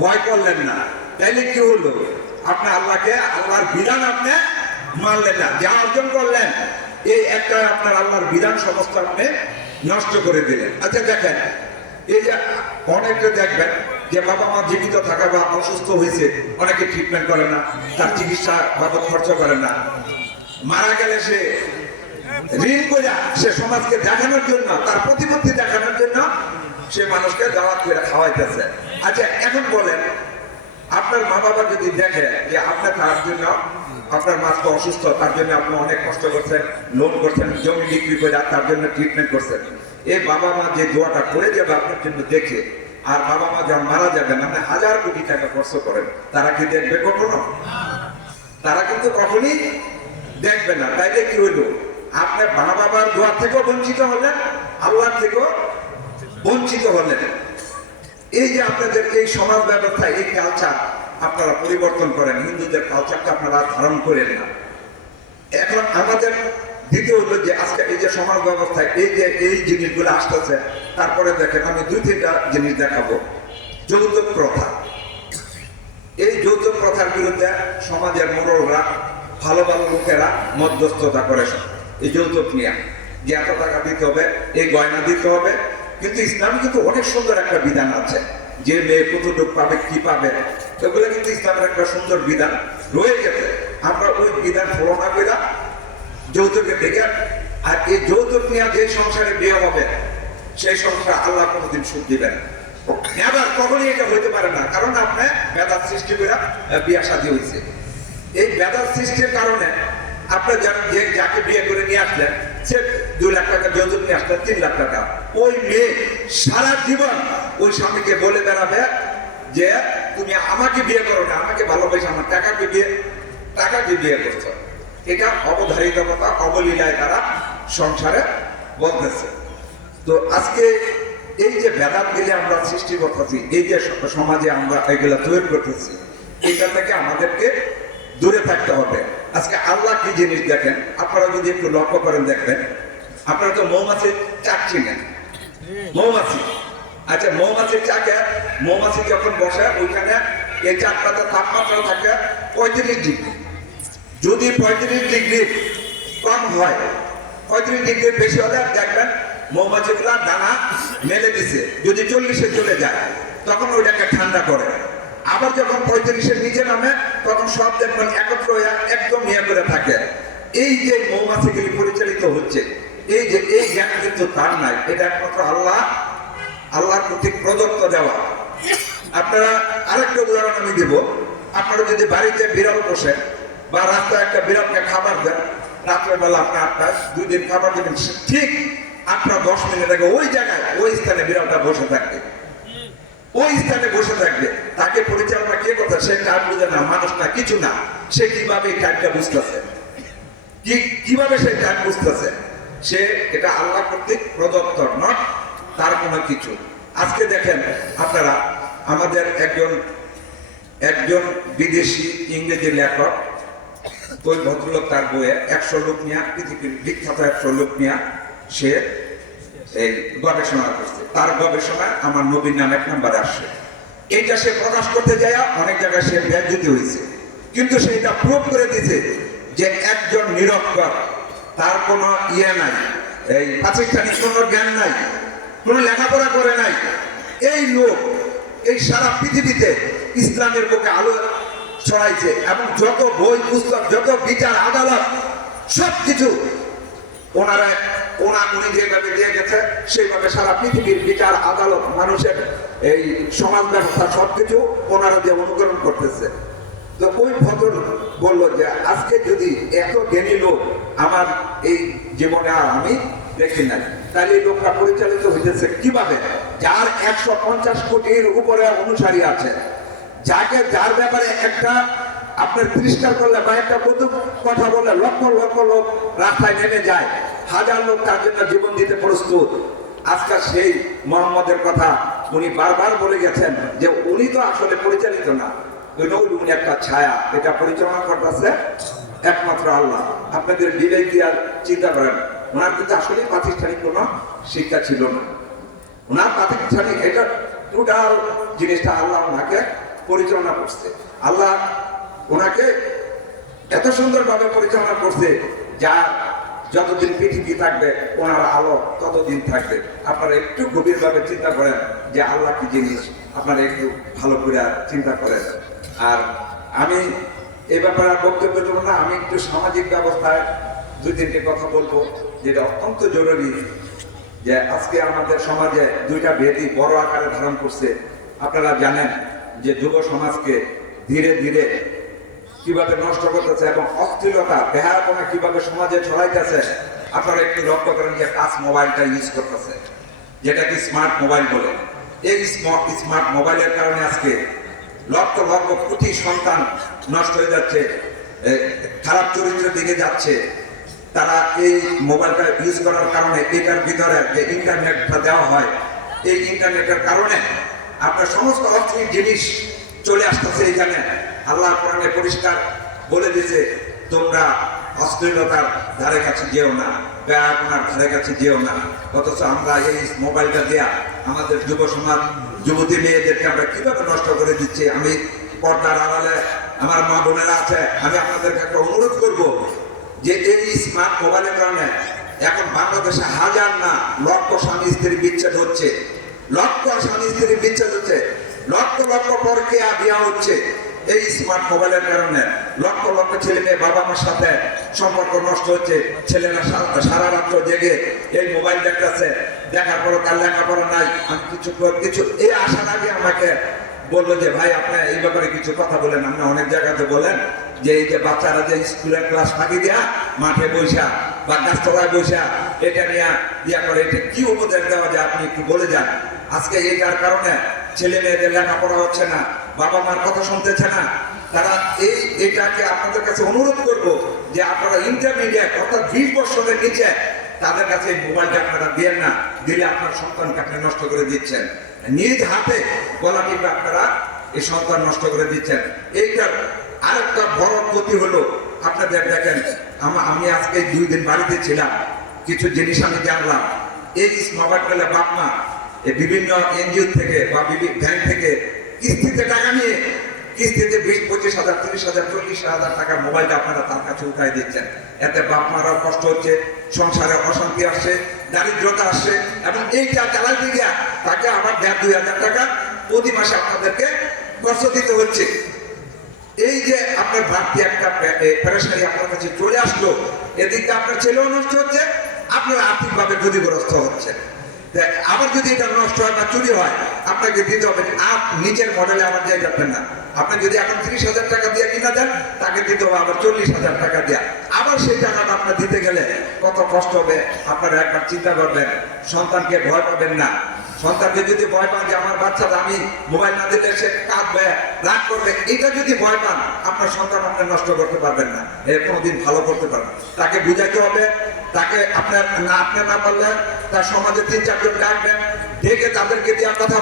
ভয় করলেন না। তাইলে কি হলো? আপনি আল্লাহকে, আল্লাহর বিধান আপনি মানলেন না। যা অর্জন করলেন, এই একটা আপনার আল্লাহর বিধান সমস্ত আপনি নষ্ট করে দিলেন। আচ্ছা দেখেন, এই যে অনেকে দেখবেন যে বাবা মা জীবিত থাকা বা অসুস্থ হয়েছে, অনেকে ট্রিটমেন্ট করে না, তার চিকিৎসা বাবদ খরচ করে না। মারা গেলে সে ঋণ করে সে সমাজকে দেখানোর জন্য, তার প্রতিপত্তি দেখানোর জন্য সে মানুষকে দাওয়াত করে খাওয়াইতেছে। আচ্ছা এখন বলেন, আপনার মা বাবা যদি দেখে যে আপনার তার জন্য আপনার মা তো অসুস্থ, তার জন্য আপনি অনেক কষ্ট করছেন লোন করছেন, জমি বিক্রি করে তার জন্য ট্রিটমেন্ট করছেন এই বাবা মা যে দোয়াটা করে যাবে আপনার জন্য দেখে, আর বাবা মা যখন মারা যাবেন মানে হাজার কোটি টাকা খরচ করেন, তারা কি দেখবে কখনো? তারা কিন্তু কখনই দেখবে না, তাইলে কি হইল? আপনার মা বাবার দোয়া থেকেও বঞ্চিত হলেন আল্লাহ থেকেও বঞ্চিত হলেন। এই যে আপনাদের এই সমাজ ব্যবস্থা, এই কালচার আপনারা পরিবর্তন করেন। হিন্দুদের কালচারটা আপনারা ধারণ করেন না। এখন আমাদের দ্বিতীয় হলো যে আজকে এই যে সমাজ ব্যবস্থায় এই যে এই জিনিসগুলো আসতেছে, তারপরে দেখেন আমি দুই তিনটা জিনিস দেখাবো। যৌতুক প্রথা। এই যৌতুক প্রথার বিরুদ্ধে সমাজের মোড়লরা, ভালো ভালো লোকেরা মধ্যস্থতা করে। এই যৌতুক নিয়ে যে এত টাকা দিতে হবে, এই গয়না দিতে হবে কিন্তু ইসলাম কিন্তু অনেক সুন্দর একটা বিধান আছে। যে মেয়ে কতটুক পাবে, কি পাবে, এগুলো কিন্তু ইসলামের একটা সুন্দর বিধান রয়ে গেছে। আমরা ওই বিধান ফলো না করে যৌতুকে দেখে আর এই যৌতুক নিয়ে যে সংসারে বিয়ে হবে, সেই সংসার আল্লাহ কোনোদিন সুখ দিবেন না। এবার কখনই এটা হইতে পারে না, কারণ আপনি বেদাত সৃষ্টি করে বিয়া শাদী হয়েছে এই বেদাত সৃষ্টির কারণে আপনি যারা যে যাকে বিয়ে করে নিয়ে আসলেন সে দুই লাখ টাকা যৌতুক নিয়ে আসলেন তিন লাখ টাকা। ওই মেয়ে সারা জীবন ওই স্বামীকে বলে বেড়াবে যে, তুমি আমাকে বিয়ে করো না, আমাকে ভালোবেসে আমার টাকাকে বিয়ে টাকাকে বিয়ে করছ। এটা অবধারিত কথা অবলীলায় তারা সংসারে বলতেছে। তো আজকে এই যে ভেদাত মিলে আমরা সৃষ্টি করতেছি, এই যে সমাজে আমরা এগুলা তৈরি করতেছি, এটা থেকে আমাদেরকে দূরে থাকতে হবে। আজকে আল্লাহ কি জিনিস দেখেন? আপনারা যদি একটু লক্ষ্য করেন দেখবেন, আপনারা তো মৌমাছির চাক চিনেন। মৌমাছি। আচ্ছা মৌমাছির চাকে, মৌমাছি যখন বসে, ওইখানে এই চাকটাতে তাপমাত্রা থাকে পঁয়ত্রিশ ডিগ্রি। যদি পঁয়ত্রিশ ডিগ্রি কম হয়, পঁয়ত্রিশ ডিগ্রি বেশি হলে দেখবেন মৌমাছিগুলা দানা মেলে দিছে। যদি চল্লিশে চলে যায়, তখন ওইটাকে ঠান্ডা করে। আবার যখন পঁয়ত্রিশের নিচে নামে, তখন সব দেখবেন একত্র একদম ইয়ে করে থাকে। এই যে মৌমাছিগুলি পরিচালিত হচ্ছে, এই যে এই জ্ঞান কিন্তু তার নাই। এটা একমাত্র আল্লাহ, আল্লাহর প্রতি প্রদত্ত দেওয়া। আপনারা আরেকটা উদাহরণ আমি দেব। আপনারা যদি বাড়িতে বিড়াল বসে বা রাস্তায় একটা বিড়ালকে খাবার দেন, রাত্রেবেলা আপনি আপনার দুই দিন খাবার দেবেন ঠিক আপনার দশ মিনিট আগে ওই জায়গায়, ওই স্থানে বিড়ালটা বসে থাকবে। ওই স্থানে বসে থাকবে। তাকে পরিচালনা কে কথা সে কাজ বুঝে না, মানুষ না, কিছু না। সে কীভাবে কাজটা বুঝতেছে? কি, কীভাবে সে কাজ বুঝতেছে? সে এটা আল্লাহ কর্তৃক প্রদত্ত নট তার কোনো কিছু। আজকে দেখেন আপনারা, আমাদের একজন একজন বিদেশি ইংরেজি লেখক, ওই ভদ্রলোক তার বইয়ে একশো লোক নিয়ে, পৃথিবীর বিখ্যাত একশো লোক নিয়ে সে এই গবেষণা করছে। তার গবেষণায় আমার নবীর নাম এক নাম্বার আসছে। এইটা সে প্রকাশ করতে যায়, অনেক জায়গায় সে ব্যাজ্যুতি হয়েছে। কিন্তু সে এটা প্রুভ করে দিছে যে একজন নিরক্ষর তার কোনো ইয়ে নাই, এই প্রাতিষ্ঠানিক কোনো জ্ঞান নাই, কোনো লেখাপড়া করে নাই। এই লোক, এই সারা পৃথিবীতে ইসলামের বুকে আলো ছড়াইছে এবং যত বই, পুস্তক, যত বিচার, আদালত সব কিছু ওনারা ওনা উনি যেভাবে দিয়ে গেছে, সেইভাবে সারা পৃথিবীর বিচার আদালত মানুষের এই সমাজ ব্যবস্থা সবকিছু ওনারা যে অনুকরণ করতেছে। তো ওই ভদ্র বলল যে, আজকে যদি এত জ্ঞানী লোক আমার এই জীবনে আর আমি দেখি নাই, তাহলে এই লোকটা পরিচালিত হইতেছে কীভাবে? যার একশো পঞ্চাশ কোটির উপরে অনুসারী আছে। যাকে, যার ব্যাপারে একটা আপনার তিরস্কার করলে বা একটা বন্ধু কথা বললে লক্ষ লক্ষ লোক রাস্তায় নেমে যায়। হাজার লোক তার জন্য জীবন দিতে প্রস্তুত। আজকাল সেই মোহাম্মদের কথা উনি বারবার বলে গেছেন যে উনি তো আসলে পরিচালিত না। উনি একটা ছায়া, এটা পরিচালনা করতেছে একমাত্র আল্লাহ। আপনাদের বিবেক দিয়ে চিন্তা করেন, ওনার কিন্তু আসলে প্রাতিষ্ঠানিক কোনো শিক্ষা ছিল না। ওনার প্রাতিষ্ঠানিক, এটা টোটাল জিনিসটা আল্লাহ ওনাকে পরিচালনা করছে। আল্লাহ ওনাকে এত সুন্দরভাবে পরিচালনা করছে, যা যতদিন পৃথিবী থাকবে, ওনার আলো ততদিন থাকবে। আপনারা একটু গভীরভাবে চিন্তা করেন যে আল্লাহ কি জিনিস, আপনারা একটু ভালো করে চিন্তা করেন। আর আমি এই ব্যাপারে আর বক্তব্য দেবো না, আমি একটু সামাজিক ব্যবস্থায় দুই তিনটি কথা বলব, যেটা অত্যন্ত জরুরি যে আজকে আমাদের সমাজে দুইটা বেদি বড় আকারে ধারণ করছে। আপনারা জানেন যে যুব সমাজকে ধীরে ধীরে কীভাবে নষ্ট করতেছে এবং অস্থিরতা, বেহায়াপনা কীভাবে সমাজে ছড়াইতেছে, আপনারা একটু লক্ষ্য করেন যে টাচ মোবাইলটা ইউজ করতেছে, যেটা কি স্মার্ট মোবাইল বলে। এই স্মার্ট মোবাইলের কারণে আজকে লক্ষ লক্ষ কোটি সন্তান নষ্ট হয়ে যাচ্ছে খারাপ চরিত্রের দিকে যাচ্ছে। তারা এই মোবাইলটা ইউজ করার কারণে এটার ভিতরে যে ইন্টারনেটটা দেওয়া হয়, এই ইন্টারনেটের কারণে আপনার সমস্ত অর্থনৈতিক জিনিস চলে আসতেছে এইখানে। আল্লাহ কোরআনে পরিষ্কার বলে দিয়েছে, তোমরা অশ্লীলতার ধারে কাছে যেও না বেয়াপনার ধারে কাছে যেও না। অথচ আমরা এই মোবাইলটা দেয়া আমাদের যুব সমাজ, যুবতী মেয়েদেরকে আমরা কীভাবে নষ্ট করে দিচ্ছি? আমি পর্দার আড়ালে আমার মা বোনেরা আছে, আমি আপনাদেরকে একটা অনুরোধ করব যে এই স্মার্ট মোবাইলের কারণে এখন বাংলাদেশে হাজার না, লক্ষ স্বামী স্ত্রীর বিচ্ছেদ হচ্ছে। লক্ষ স্বামী স্ত্রী বিচ্ছেদ হচ্ছে। লক্ষ লক্ষ পরকিয়া বিয়া হচ্ছে। এই স্মার্ট মোবাইলের কারণে লক্ষ লক্ষ ছেলে মেয়ে বাবা মার সাথে সম্পর্ক নষ্ট হচ্ছে। ছেলেরা সারা রাত্র জেগে এই মোবাইল দেখতেছে। দেখার পর তার লেখাপড়া নাই। আমি কিছু কিছু, এই আসার আগে আমাকে বলল যে, ভাই, আপনি এই ব্যাপারে কিছু কথা বলেন। আপনি অনেক জায়গাতে বলেন যে, এই যে বাচ্চারা যে স্কুলের ক্লাস ফাঁকি দেয়া মাঠে বৈশা বা গাছতলায় বৈশা এটা নিয়ে ইয়া করে, এটা কি উপদেশ দেওয়া যায়? আপনি একটু বলে যান। আজকে এইটার কারণে ছেলে মেয়েদের লেখাপড়া হচ্ছে না। বাবা মার কথা শুনতেছে না। তারা এই এটাকে আপনাদের কাছে অনুরোধ করব যে আপনারা ইন্টারমিডিয়েট অর্থাৎ বিশ বছরের নিচে তাদের কাছে মোবাইলটা আপনারা দিয়ে না, দিলে আপনার সন্তানকে আপনি নষ্ট করে দিচ্ছেন। নিজ হাতে গলা টিপে আপনারা এই সন্তান নষ্ট করে দিচ্ছেন। এইটার আরেকটা বড় ক্ষতি হলো, আপনাদের দেখেন, আমি আজকে দুই দিন বাড়িতে ছিলাম, কিছু জিনিস আমি জানলাম। এই পেলে বাপ মা বিভিন্ন এনজিও থেকে বা ব্যাংক থেকে কিস্তিতে টাকা নিয়ে, কিস্তিতে বিশ, পঁচিশ হাজার, তিরিশ হাজার, চল্লিশ হাজার টাকা মোবাইলটা আপনারা তার কাছে উঠাই দিচ্ছেন। এতে বাপ মারাও কষ্ট হচ্ছে, সংসারে অশান্তি আসছে, দারিদ্রতা আসছে, এবং এইটা চালাইতে গিয়া তাকে আবার দেড়, দুই হাজার টাকা প্রতি মাসে আপনাদেরকে খরচ দিতে হচ্ছে। এই যে আপনার ভাবটি একটা প্যারেশানি আপনার কাছে চলে আসলো, এদিকটা আপনার ছেলেও নষ্ট হচ্ছে, আপনার আর্থিকভাবে ক্ষতিগ্রস্ত হচ্ছে দেখ, আবার যদি এটা নষ্ট হয় বা চুরি হয় আপনাকে দিতে হবে। আপ নিজের মডেলে আবার যাই যাবেন না। আপনি যদি এখন ত্রিশ হাজার টাকা দিয়ে কিনা দেন তাকে দিতে হবে আবার চল্লিশ হাজার টাকা দেওয়া আবার সেই টাকাটা আপনার দিতে গেলে কত কষ্ট হবে আপনারা একবার চিন্তা করবেন। সন্তানকে ভয় পাবেন না। সন্তানকে যদি ভয় পান যে আমার বাচ্চাটা আমি মোবাইল না দিলে সে কাঁদবে রাগ করবে এটা যদি ভয় পান আপনার সন্তান আপনি নষ্ট করতে পারবেন না। এ কোনোদিন ভালো করতে পারবেন তাকে বুঝাইতে হবে তাকে আপনার না আপনি না পারলে তার সমাজে তিন চারজন ডাকবেন ডেকে তাদেরকে দেওয়ার কথা